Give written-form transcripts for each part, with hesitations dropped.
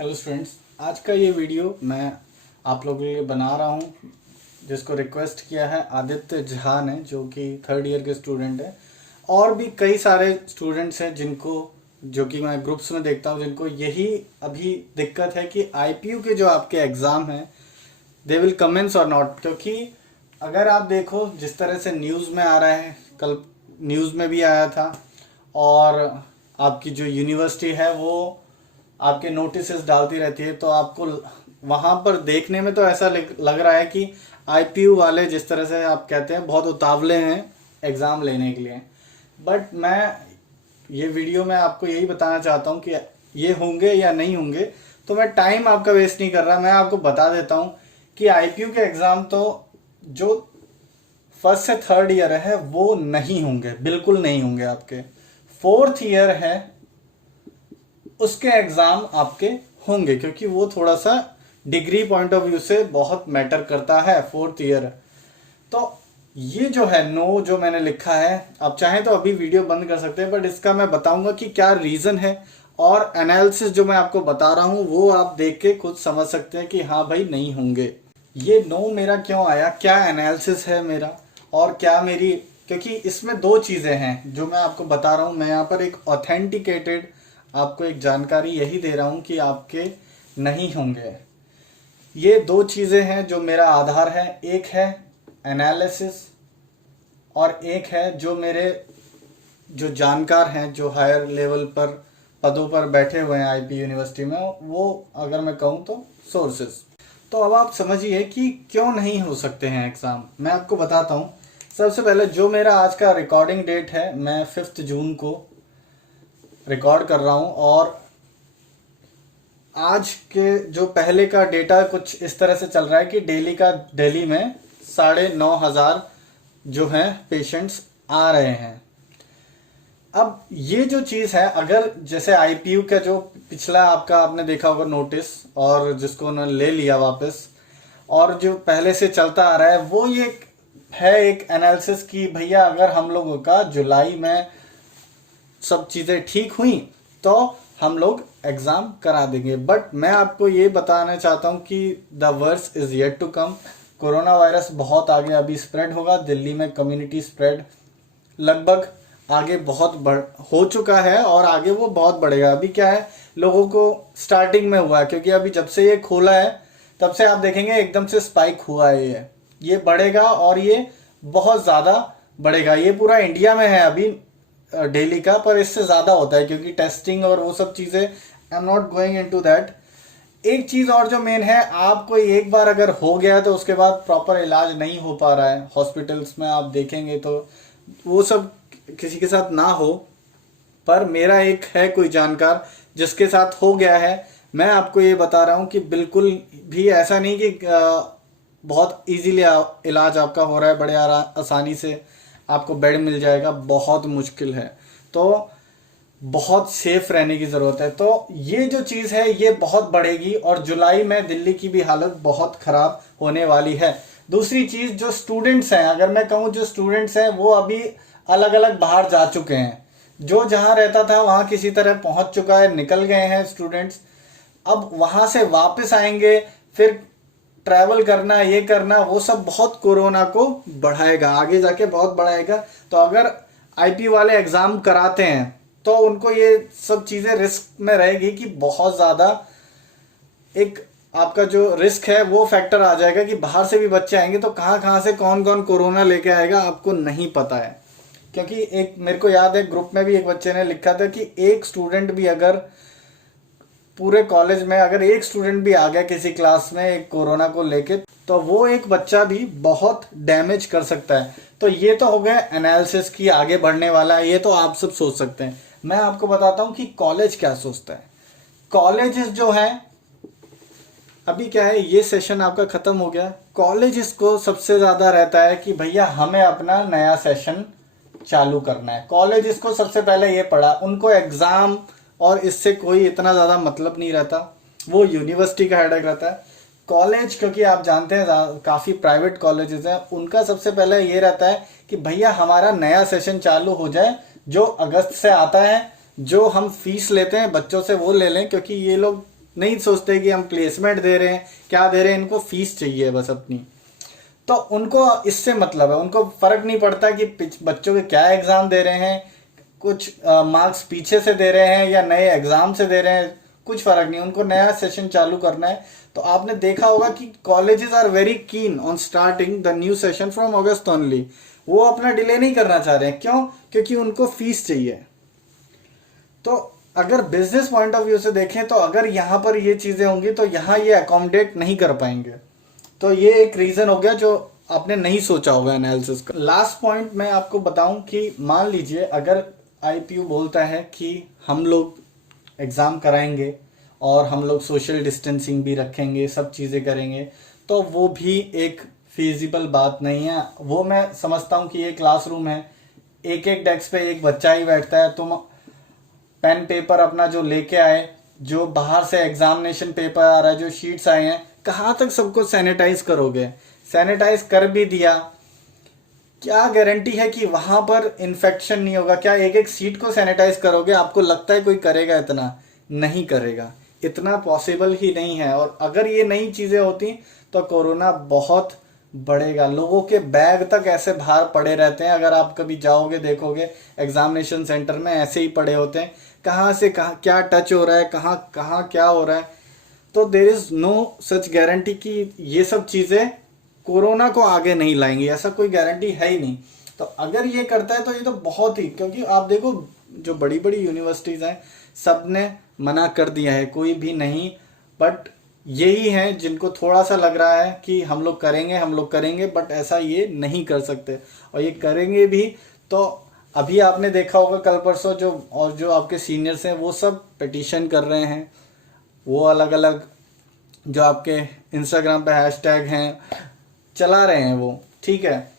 Hello students, आज का ये वीडियो मैं आप लोगों के लिए बना रहा हूँ, जिसको रिक्वेस्ट किया है आदित्य झा ने, जो कि थर्ड ईयर के स्टूडेंट है। और भी कई सारे स्टूडेंट्स हैं जो कि मैं ग्रुप्स में देखता हूँ, जिनको यही अभी दिक्कत है कि आईपीयू के जो आपके एग्ज़ाम हैं दे विल कमेंस और नॉट। क्योंकि अगर आप देखो जिस तरह से न्यूज़ में आ रहा है, कल न्यूज़ में भी आया था, और आपकी जो यूनिवर्सिटी है वो आपके नोटिस डालती रहती है, तो आपको वहाँ पर देखने में तो ऐसा लग रहा है कि आईपीयू वाले, जिस तरह से आप कहते हैं, बहुत उतावले हैं एग्ज़ाम लेने के लिए। बट मैं ये वीडियो में आपको यही बताना चाहता हूँ कि ये होंगे या नहीं होंगे, तो मैं टाइम आपका वेस्ट नहीं कर रहा। मैं आपको बता देता हूँ कि आईपीयू के एग्ज़ाम तो जो फर्स्ट से थर्ड ईयर है वो नहीं होंगे, बिल्कुल नहीं होंगे। आपके फोर्थ ईयर है उसके एग्ज़ाम आपके होंगे, क्योंकि वो थोड़ा सा डिग्री पॉइंट ऑफ व्यू से बहुत मैटर करता है फोर्थ ईयर। तो ये जो है नो जो मैंने लिखा है, आप चाहें तो अभी वीडियो बंद कर सकते हैं, बट इसका मैं बताऊंगा कि क्या रीज़न है, और एनालिसिस जो मैं आपको बता रहा हूं वो आप देख के खुद समझ सकते हैं कि हाँ भाई नहीं होंगे। ये नो मेरा क्यों आया, क्या एनालिसिस है मेरा, और क्या मेरी, क्योंकि इसमें दो चीज़ें हैं जो मैं आपको बता रहा हूँ। मैं यहाँ पर एक ऑथेंटिकेटेड आपको एक जानकारी यही दे रहा हूं कि आपके नहीं होंगे। ये दो चीज़ें हैं जो मेरा आधार है, एक है एनालिसिस और एक है जो मेरे जो जानकार हैं, जो हायर लेवल पर पदों पर बैठे हुए हैं आईपी यूनिवर्सिटी में, वो अगर मैं कहूँ तो सोर्सेस। तो अब आप समझिए कि क्यों नहीं हो सकते हैं एग्ज़ाम। मैं आपको बताता हूँ। सबसे पहले जो मेरा आज का रिकॉर्डिंग डेट है, मैं 5 जून को रिकॉर्ड कर रहा हूँ, और आज के जो पहले का डेटा कुछ इस तरह से चल रहा है कि दिल्ली में 9,500 जो हैं पेशेंट्स आ रहे हैं। अब ये जो चीज़ है, अगर जैसे आईपीयू का जो पिछला आपने देखा होगा नोटिस, और जिसको उन्होंने ले लिया वापस, और जो पहले से चलता आ रहा है, वो ये है एक एनालिसिस कि भैया अगर हम लोगों का जुलाई में सब चीज़ें ठीक हुई तो हम लोग एग्ज़ाम करा देंगे। बट मैं आपको ये बताना चाहता हूँ कि the worst is yet to come. Corona virus बहुत आगे अभी स्प्रेड होगा। दिल्ली में कम्युनिटी स्प्रेड लगभग आगे बहुत हो चुका है, और आगे वो बहुत बढ़ेगा। अभी क्या है, लोगों को स्टार्टिंग में हुआ है, क्योंकि अभी जब से ये खोला है तब से आप देखेंगे एकदम से स्पाइक हुआ है। ये बढ़ेगा, और ये बहुत ज़्यादा बढ़ेगा। ये पूरा इंडिया में है अभी डेली का, पर इससे ज़्यादा होता है क्योंकि टेस्टिंग और वो सब चीज़ें, I am not going into that. एक चीज़ और जो मेन है, आपको एक बार अगर हो गया है तो उसके बाद प्रॉपर इलाज नहीं हो पा रहा है। हॉस्पिटल्स में आप देखेंगे तो वो सब किसी के साथ ना हो, पर मेरा एक है कोई जानकार जिसके साथ हो गया है। मैं आपको ये बता रहा हूँ कि बिल्कुल भी ऐसा नहीं कि बहुत इजीली इलाज आपका हो रहा है, बड़े आसानी से आपको बेड मिल जाएगा, बहुत मुश्किल है। तो बहुत सेफ रहने की ज़रूरत है। तो ये जो चीज़ है ये बहुत बढ़ेगी, और जुलाई में दिल्ली की भी हालत बहुत ख़राब होने वाली है। दूसरी चीज़, जो स्टूडेंट्स हैं, अगर मैं कहूँ जो स्टूडेंट्स हैं वो अभी अलग अलग बाहर जा चुके हैं। जो जहाँ रहता था वहाँ किसी तरह पहुँच चुका है, निकल गए हैं स्टूडेंट्स। अब वहाँ से वापस आएंगे, फिर ट्रैवल करना, ये करना, वो सब बहुत कोरोना को बढ़ाएगा, आगे जाके बहुत बढ़ाएगा। तो अगर आईपी वाले एग्ज़ाम कराते हैं तो उनको ये सब चीज़ें रिस्क में रहेगी कि बहुत ज़्यादा एक आपका जो रिस्क है वो फैक्टर आ जाएगा कि बाहर से भी बच्चे आएंगे, तो कहाँ कहाँ से कौन कौन कोरोना लेके आएगा आपको नहीं पता है। क्योंकि एक मेरे को याद है, ग्रुप में भी एक बच्चे ने लिखा था कि एक स्टूडेंट भी अगर पूरे कॉलेज में अगर एक स्टूडेंट भी आ गया किसी क्लास में एक कोरोना को लेके, तो वो एक बच्चा भी बहुत डैमेज कर सकता है। तो ये तो हो गया एनालिसिस की आगे बढ़ने वाला है, ये तो आप सब सोच सकते हैं। मैं आपको बताता हूँ कि कॉलेज क्या सोचता है। कॉलेजेस जो है, अभी क्या है, ये सेशन आपका ख़त्म हो गया, कॉलेजेस को सबसे ज़्यादा रहता है कि भैया हमें अपना नया सेशन चालू करना है। कॉलेजेस को सबसे पहले ये पड़ा, उनको एग्ज़ाम और इससे कोई इतना ज़्यादा मतलब नहीं रहता, वो यूनिवर्सिटी का हेडेक रहता है। कॉलेज, क्योंकि आप जानते हैं काफ़ी प्राइवेट कॉलेजेस हैं, उनका सबसे पहले ये रहता है कि भैया हमारा नया सेशन चालू हो जाए, जो अगस्त से आता है, जो हम फीस लेते हैं बच्चों से वो ले लें, क्योंकि ये लोग नहीं सोचते कि हम प्लेसमेंट दे रहे हैं, क्या दे रहे हैं, इनको फीस चाहिए बस अपनी। तो उनको इससे मतलब है, उनको फर्क नहीं पड़ता कि बच्चों के क्या एग्जाम दे रहे हैं, कुछ मार्क्स पीछे से दे रहे हैं या नए एग्जाम से दे रहे हैं, कुछ फर्क नहीं, उनको नया सेशन चालू करना है। तो आपने देखा होगा कि colleges are very keen on starting the new session from August only. वो अपना डिले नहीं करना चाह रहे हैं, क्यों? क्योंकि उनको फीस चाहिए। तो अगर बिजनेस पॉइंट ऑफ व्यू से देखें तो अगर यहाँ पर ये चीजें होंगी तो यहाँ ये अकोमोडेट नहीं कर पाएंगे। तो ये एक रीजन हो गया जो आपने नहीं सोचा होगा एनालिसिस का। लास्ट पॉइंट मैं आपको बताऊं कि मान लीजिए अगर आईपीयू बोलता है कि हम लोग एग्ज़ाम कराएंगे और हम लोग सोशल डिस्टेंसिंग भी रखेंगे, सब चीज़ें करेंगे, तो वो भी एक फिजिबल बात नहीं है। वो मैं समझता हूँ कि ये क्लासरूम है, एक एक डेस्क पे एक बच्चा ही बैठता है, तुम पेन पेपर अपना जो लेके आए, जो बाहर से एग्जामिनेशन पेपर आ रहा है, जो शीट्स आए हैं, कहाँ तक सबको सैनिटाइज करोगे? सैनिटाइज कर भी दिया, क्या गारंटी है कि वहां पर इन्फेक्शन नहीं होगा? क्या एक एक सीट को सैनिटाइज करोगे? आपको लगता है कोई करेगा? इतना नहीं करेगा, इतना पॉसिबल ही नहीं है। और अगर ये नई चीजें होती तो कोरोना बहुत बढ़ेगा। लोगों के बैग तक ऐसे बाहर पड़े रहते हैं, अगर आप कभी जाओगे देखोगे एग्जामिनेशन सेंटर में ऐसे ही पड़े होते हैं, कहाँ से कहाँ क्या टच हो रहा है, कहाँ कहाँ क्या हो रहा है। तो there is no such guarantee कि ये सब चीजें कोरोना को आगे नहीं लाएंगी, ऐसा कोई गारंटी है ही नहीं। तो अगर ये करता है तो ये तो बहुत ही, क्योंकि आप देखो जो बड़ी बड़ी यूनिवर्सिटीज हैं सब ने मना कर दिया है, कोई भी नहीं, बट यही है जिनको थोड़ा सा लग रहा है कि हम लोग करेंगे, बट ऐसा ये नहीं कर सकते। और ये करेंगे भी तो अभी आपने देखा होगा कल परसों जो आपके सीनियर्स हैं वो सब पिटीशन कर रहे हैं, वो अलग अलग जो आपके इंस्टाग्राम पे हैशटैग हैं चला रहे हैं वो, ठीक है।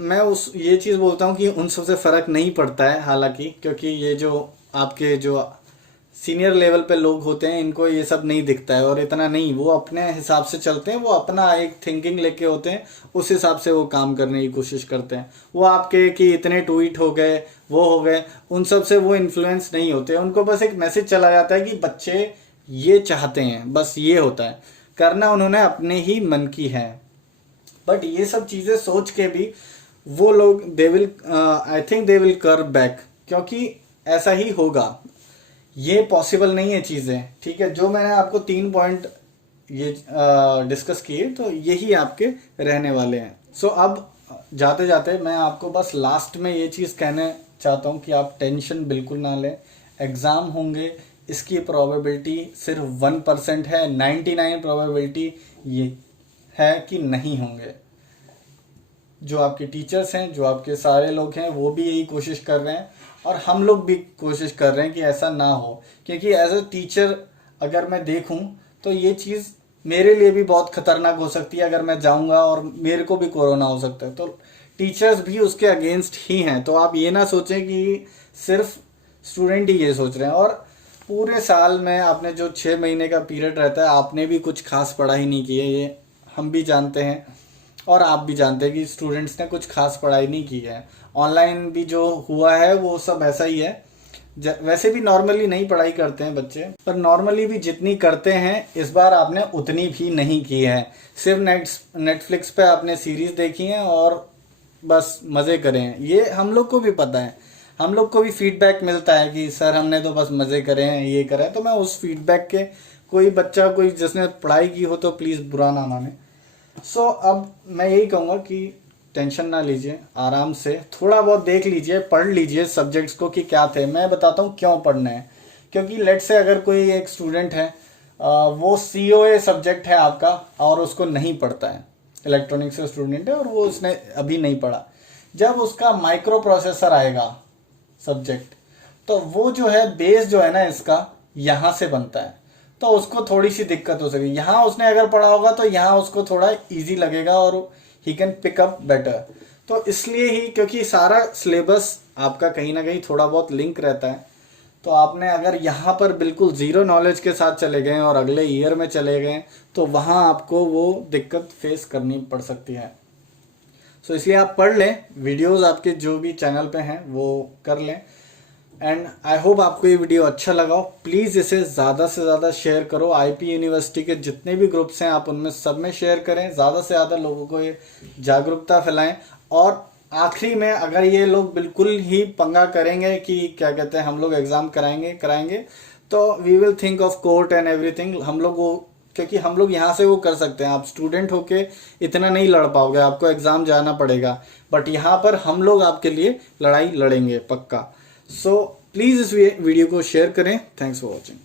मैं ये चीज़ बोलता हूँ कि उन सबसे फ़र्क नहीं पड़ता है हालांकि, क्योंकि ये जो आपके जो सीनियर लेवल पे लोग होते हैं इनको ये सब नहीं दिखता है, और इतना नहीं, वो अपने हिसाब से चलते हैं, वो अपना एक थिंकिंग लेके होते हैं, उस हिसाब से वो काम करने की कोशिश करते हैं। वो आपके कि इतने ट्वीट हो गए, वो हो गए, उन सब से वो इन्फ्लुएंस नहीं होते। उनको बस एक मैसेज चला जाता है कि बच्चे ये चाहते हैं, बस ये होता है, करना उन्होंने अपने ही मन की है। बट ये सब चीज़ें सोच के भी वो लोग आई थिंक दे विल कर बैक, क्योंकि ऐसा ही होगा, ये पॉसिबल नहीं है चीज़ें, ठीक है। जो मैंने आपको 3 पॉइंट ये डिस्कस किए तो यही आपके रहने वाले हैं। सो अब जाते जाते मैं आपको बस लास्ट में ये चीज़ कहना चाहता हूँ कि आप टेंशन बिल्कुल ना लें। एग्ज़ाम होंगे, इसकी प्रोबेबिलिटी सिर्फ 1% है, 99 प्रोबेबिलिटी ये है कि नहीं होंगे। जो आपके टीचर्स हैं, जो आपके सारे लोग हैं, वो भी यही कोशिश कर रहे हैं, और हम लोग भी कोशिश कर रहे हैं कि ऐसा ना हो। क्योंकि एज अ टीचर अगर मैं देखूं तो ये चीज़ मेरे लिए भी बहुत खतरनाक हो सकती है, अगर मैं जाऊंगा और मेरे को भी कोरोना हो सकता है। तो टीचर्स भी उसके अगेंस्ट ही हैं। तो आप ये ना सोचें कि सिर्फ स्टूडेंट ही ये सोच रहे हैं। और पूरे साल में आपने जो 6 महीने का पीरियड रहता है, आपने भी कुछ खास पढ़ाई नहीं की है, ये हम भी जानते हैं और आप भी जानते हैं कि स्टूडेंट्स ने कुछ खास पढ़ाई नहीं की है। ऑनलाइन भी जो हुआ है वो सब ऐसा ही है। वैसे भी नॉर्मली नहीं पढ़ाई करते हैं बच्चे, पर नॉर्मली भी जितनी करते हैं इस बार आपने उतनी भी नहीं की है। सिर्फ नेटफ्लिक्स पे आपने सीरीज देखी है और बस मज़े करें हैं। ये हम लोग को भी पता है, हम लोग को भी फीडबैक मिलता है कि सर हमने तो बस मज़े करे हैं, ये करा है। तो मैं उस फीडबैक के, कोई बच्चा कोई जिसने पढ़ाई की हो तो प्लीज़ बुरा ना माने। सो अब मैं यही कहूँगा कि टेंशन ना लीजिए, आराम से थोड़ा बहुत देख लीजिए, पढ़ लीजिए सब्जेक्ट्स को कि क्या थे। मैं बताता हूँ क्यों पढ़ना है। क्योंकि लेट से अगर कोई एक स्टूडेंट है, वो COA सब्जेक्ट है आपका और उसको नहीं पढ़ता है, इलेक्ट्रॉनिक्स से स्टूडेंट है और वो उसने अभी नहीं पढ़ा, जब उसका माइक्रो प्रोसेसर आएगा सब्जेक्ट, तो वो जो है बेस जो है ना इसका यहाँ से बनता है, तो उसको थोड़ी सी दिक्कत हो सकेगी। यहाँ उसने अगर पढ़ा होगा तो यहाँ उसको थोड़ा इजी लगेगा और he can pick up better. तो इसलिए ही, क्योंकि सारा सिलेबस आपका कहीं ना कहीं थोड़ा बहुत लिंक रहता है, तो आपने अगर यहाँ पर बिल्कुल ज़ीरो नॉलेज के साथ चले गए और अगले ईयर में चले गए तो वहाँ आपको वो दिक्कत फेस करनी पड़ सकती है। सो इसलिए आप पढ़ लें, वीडियोस आपके जो भी चैनल पे हैं वो कर लें। एंड आई होप आपको ये वीडियो अच्छा लगा हो। प्लीज़ इसे ज़्यादा से ज़्यादा शेयर करो। आईपी यूनिवर्सिटी के जितने भी ग्रुप्स हैं आप उनमें सब में शेयर करें, ज़्यादा से ज़्यादा लोगों को ये जागरूकता फैलाएं। और आखिरी में अगर ये लोग बिल्कुल ही पंगा करेंगे कि क्या कहते हैं हम लोग एग्ज़ाम कराएंगे तो we will think of court and everything. हम लोग वो, क्योंकि हम लोग यहाँ से वो कर सकते हैं, आप स्टूडेंट होके इतना नहीं लड़ पाओगे, आपको एग्ज़ाम जाना पड़ेगा, बट यहाँ पर हम लोग आपके लिए लड़ाई लड़ेंगे पक्का। सो प्लीज़ इस वीडियो को शेयर करें। Thanks for watching.